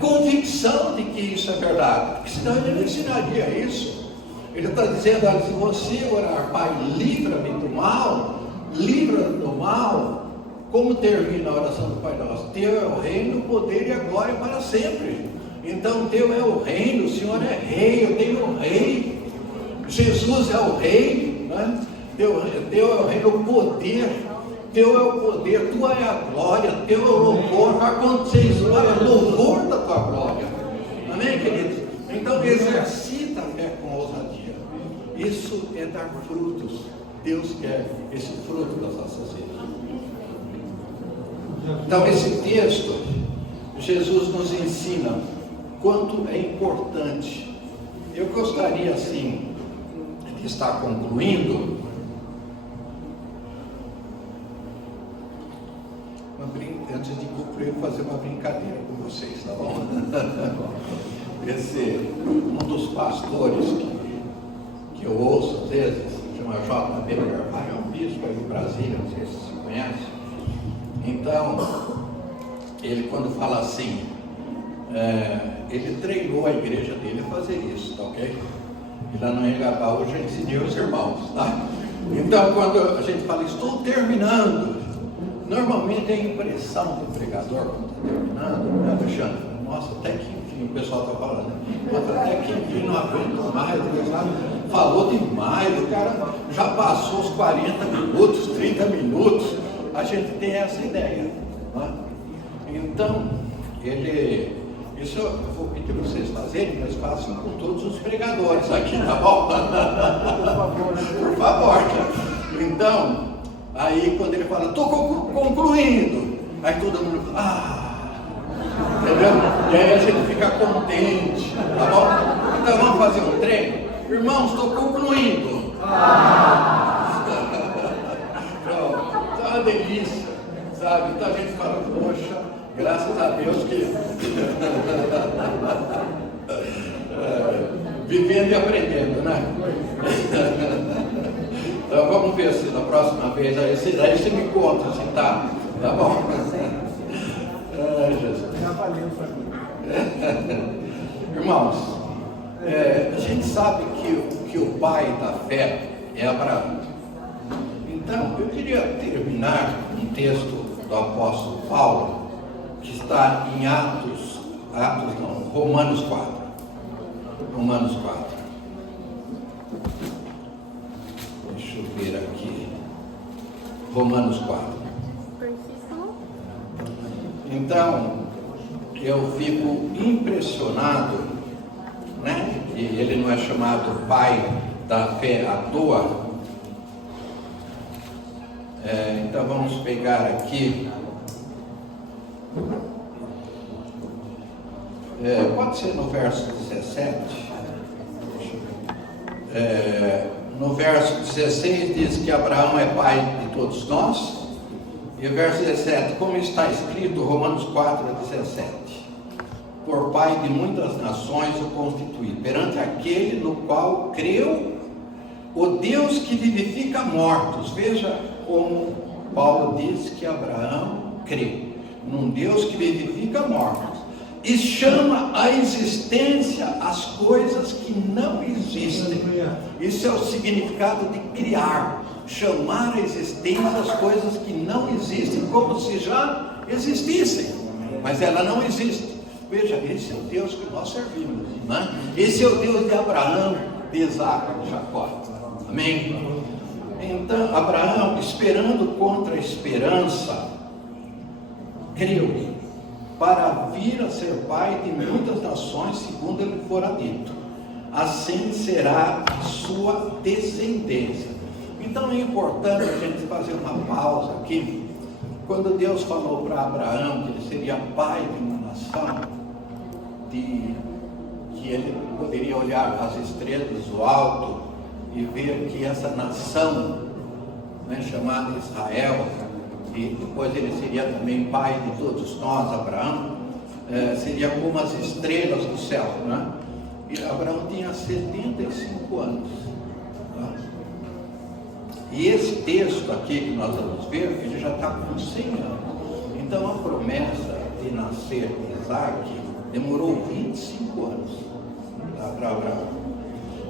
convicção de que isso é verdade, porque senão ele não ensinaria isso. Ele está dizendo, olha, se você orar, Pai, livra-me do mal, livra-me do mal, como termina a oração do Pai Nosso? Teu é o reino, o poder e a glória para sempre. Então, teu é o reino, o Senhor é rei, eu tenho um rei, Jesus é o rei, né? Teu é o reino, o poder, teu é o poder, tua é a glória, teu é o louvor, vai acontecer isso, é louvor da tua glória. Amém, queridos? Então, exercita a fé com ousadia. Isso é dar frutos. Deus quer esse fruto das nossas vidas. Então, esse texto, Jesus nos ensina quanto é importante. Eu gostaria, assim, de estar concluindo. Antes de concluir, fazer uma brincadeira com vocês, tá bom? Um dos pastores que eu ouço às vezes, chama J.B. Carvalho, é um bispo aí em Brasília, não sei se você conhece. Então, ele quando fala assim, ele treinou a igreja dele a fazer isso, tá ok? E lá no Engabaú já ensinou os irmãos, tá? Então, quando a gente fala, estou terminando, normalmente a impressão do pregador, quando está terminando, né, Alexandre? Nossa, até que enfim, o pessoal está falando, nossa, até que enfim, não aguento mais, falou demais, o cara já passou os 40 minutos, 30 minutos, a gente tem essa ideia, né? Então, ele Isso eu vou pedir para vocês fazerem, mas façam com todos os pregadores aqui, tá bom? Por favor. Então, aí quando ele fala, estou concluindo, aí todo mundo fala, entendeu? E aí a gente fica contente, tá bom? Então vamos fazer um treino? Irmãos, estou concluindo. Pronto, é uma delícia, sabe? Então a gente fala, poxa, graças a Deus que vivendo e aprendendo, né? Então vamos ver se na próxima vez aí você me conta se tá bom? Jesus. Já valeu para mim. Irmãos, a gente sabe que o pai da fé é Abraão. Então eu queria terminar um texto do apóstolo Paulo que está em Romanos 4. Romanos 4. Deixa eu ver aqui. Romanos 4. Então, eu fico impressionado, né? E ele não é chamado pai da fé à toa. Então vamos pegar aqui. Pode ser no verso 17. No verso 16 diz que Abraão é pai de todos nós. E o verso 17, como está escrito, Romanos 4, 17. Por pai de muitas nações o constituí, perante aquele no qual creu o Deus que vivifica mortos. Veja como Paulo diz que Abraão creu num Deus que vivifica mortos e chama à existência as coisas que não existem. Isso é o significado de criar, chamar à existência as coisas que não existem, como se já existissem, mas ela não existe. Veja, esse é o Deus que nós servimos, né? Esse é o Deus de Abraão, de Isaac, de Jacó. Amém? Então, Abraão, esperando contra a esperança, creu para vir a ser pai de muitas nações, segundo ele fora dito. Assim será a sua descendência. Então é importante a gente fazer uma pausa aqui. Quando Deus falou para Abraão que ele seria pai de uma nação, que ele poderia olhar as estrelas do alto e ver que essa nação, né, chamada Israel, e depois ele seria também pai de todos nós, Abraão, seria como as estrelas do céu, né? E Abraão tinha 75 anos. Tá? E esse texto aqui que nós vamos ver, ele já está com 100 anos. Então a promessa de nascer de Isaac demorou 25 anos, tá, para Abraão.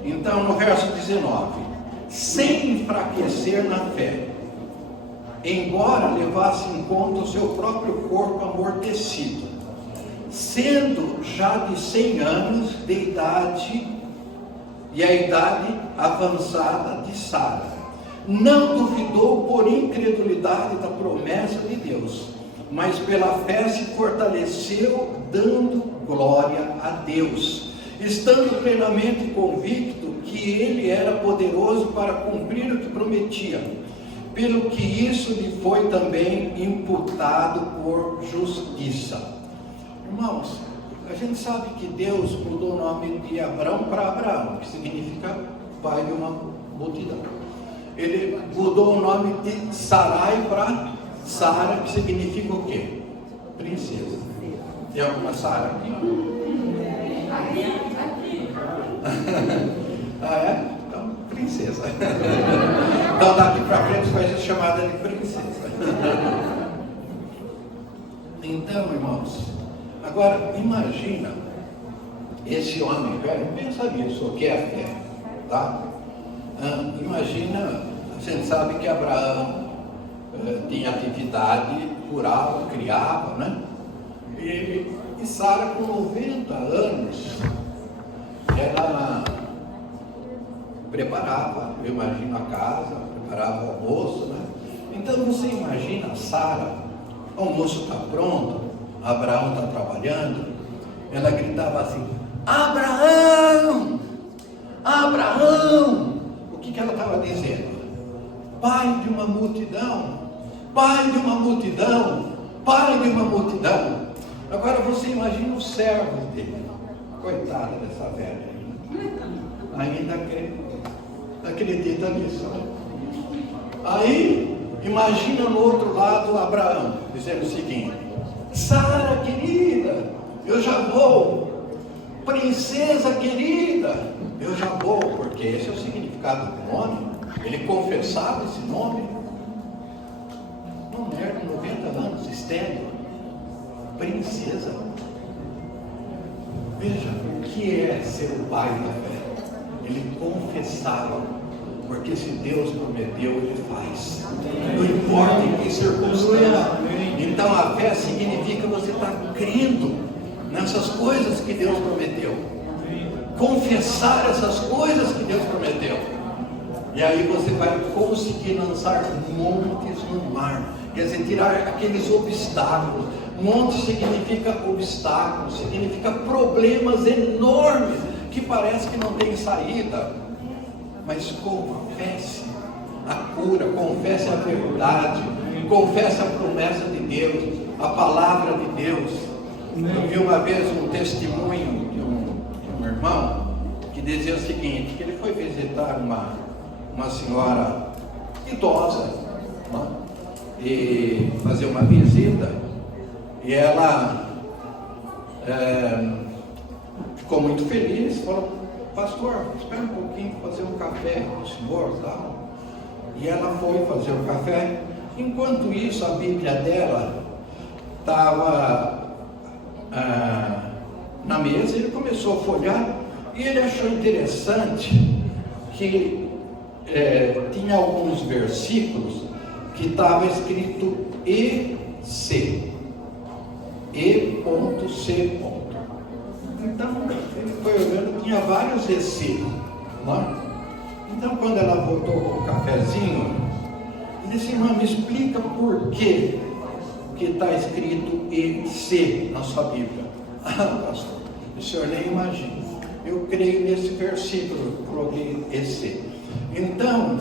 Então no verso 19, sem enfraquecer na fé, embora levasse em conta o seu próprio corpo amortecido, sendo já de 100 anos de idade e a idade avançada de Sara, não duvidou por incredulidade da promessa de Deus, mas pela fé se fortaleceu, dando glória a Deus, estando plenamente convicto que ele era poderoso para cumprir o que prometia, pelo que isso lhe foi também imputado por justiça. Irmãos, a gente sabe que Deus mudou o nome de Abrão para Abraão, que significa pai de uma multidão. Ele mudou o nome de Sarai para Sara, que significa o quê? Princesa. Tem alguma Sara aqui? Ah, é? Então, princesa. Então daqui para frente vai ser chamada de princesa. Então, irmãos, agora imagina esse homem velho, pensa nisso, o que é fé, tá? Imagina, a gente sabe que Abraão tinha atividade rural, criava, né? E Sara, com 90 anos, ela preparava, eu imagino, a casa, preparava o almoço, né? Então você imagina Sara, o almoço está pronto, Abraão está trabalhando, ela gritava assim: Abraão! Abraão! O que ela estava dizendo? Pai de uma multidão, pai de uma multidão, pai de uma multidão. Agora você imagina os servos dele. Coitada dessa velha, ainda acredita nisso. Aí, imagina no outro lado Abraão, dizendo o seguinte: Sara querida, eu já vou. Princesa querida, eu já vou. Porque esse é o significado do nome. Ele confessava esse nome. Uma mulher de 90 anos, estéril, princesa. Veja o que é ser o pai da fé. Ele confessava, porque se Deus prometeu, Ele faz. Não importa em que circunstância. Então a fé significa você estar crendo nessas coisas que Deus prometeu. Confessar essas coisas que Deus prometeu. E aí você vai conseguir lançar montes no mar. Quer dizer, tirar aqueles obstáculos. Monte significa obstáculos, significa problemas enormes que parece que não tem saída. Mas confesse a cura, confesse a verdade, confesse a promessa de Deus, a palavra de Deus. Eu vi uma vez um testemunho de um irmão que dizia o seguinte, que ele foi visitar uma senhora idosa, né? E fazer uma visita, e ela ficou muito feliz, falou: pastor, espera um pouquinho para fazer um café para o senhor, tal. E ela foi fazer o café. Enquanto isso, a Bíblia dela estava na mesa. Ele começou a folhear e ele achou interessante que tinha alguns versículos que estava escrito EC, E.C. Então ele foi olhando, tinha vários EC, né? Então quando ela voltou com o cafezinho, ele disse: irmã, me explica por que está escrito EC na sua Bíblia. Ah, pastor, o senhor nem imagina, eu creio nesse versículo, coloquei EC. Então,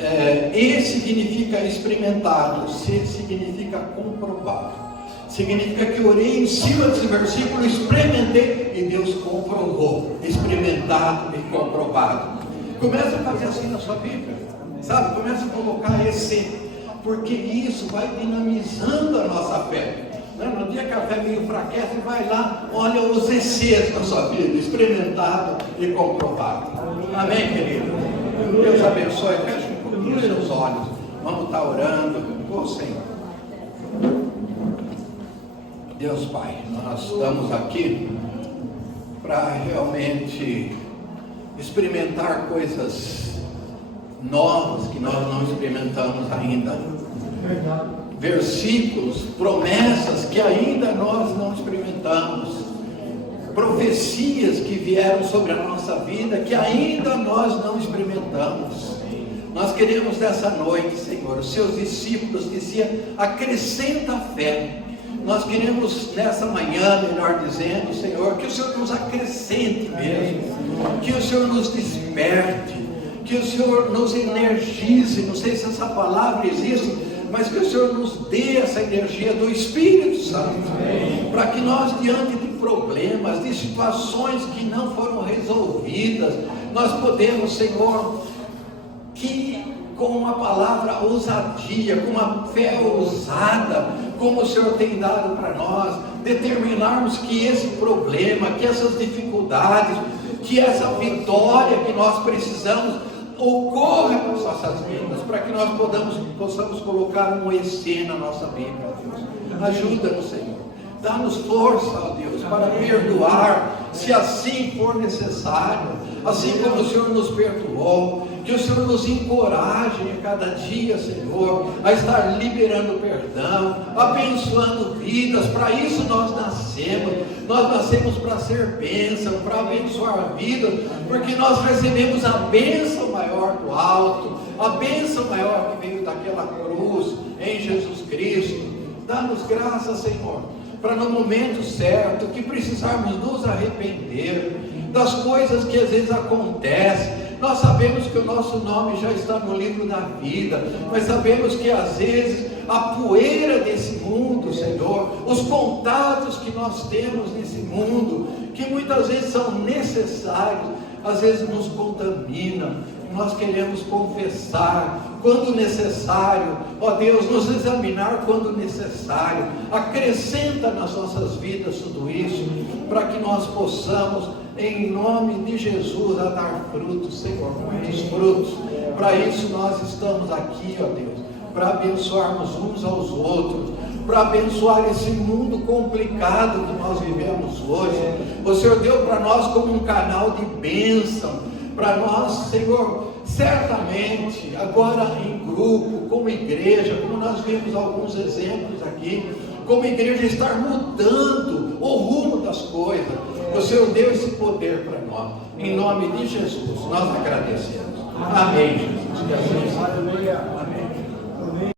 E significa experimentado, C significa comprovado. Significa que eu orei em cima desse versículo, experimentei e Deus comprovou. Experimentado e comprovado. Começa a fazer assim na sua Bíblia, sabe? Começa a colocar esse, porque isso vai dinamizando a nossa fé. No dia que a fé meio fraquece, vai lá, olha os ECs na sua Bíblia, experimentado e comprovado. Amém, querido? Deus abençoe. Feche um pouquinho os seus olhos. Vamos estar orando. Ô Senhor, Deus Pai, nós estamos aqui para realmente experimentar coisas novas que nós não experimentamos ainda. Versículos, promessas que ainda nós não experimentamos. Profecias que vieram sobre a nossa vida que ainda nós não experimentamos. Nós queremos nessa noite, Senhor, os seus discípulos diziam: acrescenta a fé. Nós queremos nessa manhã, melhor dizendo, Senhor, que o Senhor nos acrescente mesmo, que o Senhor nos desperte, que o Senhor nos energize. Não sei se essa palavra existe, mas que o Senhor nos dê essa energia do Espírito Santo, para que nós, diante de problemas, de situações que não foram resolvidas, nós podemos, Senhor, que com uma palavra ousadia, com uma fé ousada, como o Senhor tem dado para nós, determinarmos que esse problema, que essas dificuldades, que essa vitória que nós precisamos ocorra nas nossas vidas, para que nós possamos colocar um EC na nossa Bíblia, Deus. Ajuda-nos, Senhor. Dá-nos força, ó Deus, para perdoar, se assim for necessário, assim como o Senhor nos perdoou. Que o Senhor nos encoraje a cada dia, Senhor, a estar liberando perdão, abençoando vidas. Para isso nós nascemos para ser bênção, para abençoar vidas, porque nós recebemos a bênção maior do alto, a bênção maior que veio daquela cruz, em Jesus Cristo. Dá-nos graça, Senhor, para no momento certo, que precisarmos nos arrepender das coisas que às vezes acontecem. Nós sabemos que o nosso nome já está no livro da vida, mas sabemos que às vezes a poeira desse mundo, Senhor, os contatos que nós temos nesse mundo, que muitas vezes são necessários, às vezes nos contaminam. Nós queremos confessar quando necessário, ó Deus, nos examinar quando necessário. Acrescenta nas nossas vidas tudo isso, para que nós possamos, em nome de Jesus, a dar frutos, Senhor, muitos frutos. Para isso nós estamos aqui, ó Deus, para abençoarmos uns aos outros, para abençoar esse mundo complicado que nós vivemos hoje. O Senhor deu para nós como um canal de bênção, para nós, Senhor, certamente, agora em grupo, como igreja, como nós vimos alguns exemplos aqui, como igreja estar mudando o rumo das coisas. O Senhor deu esse poder para nós, em nome de Jesus, nós agradecemos. Amém, Jesus. Aleluia.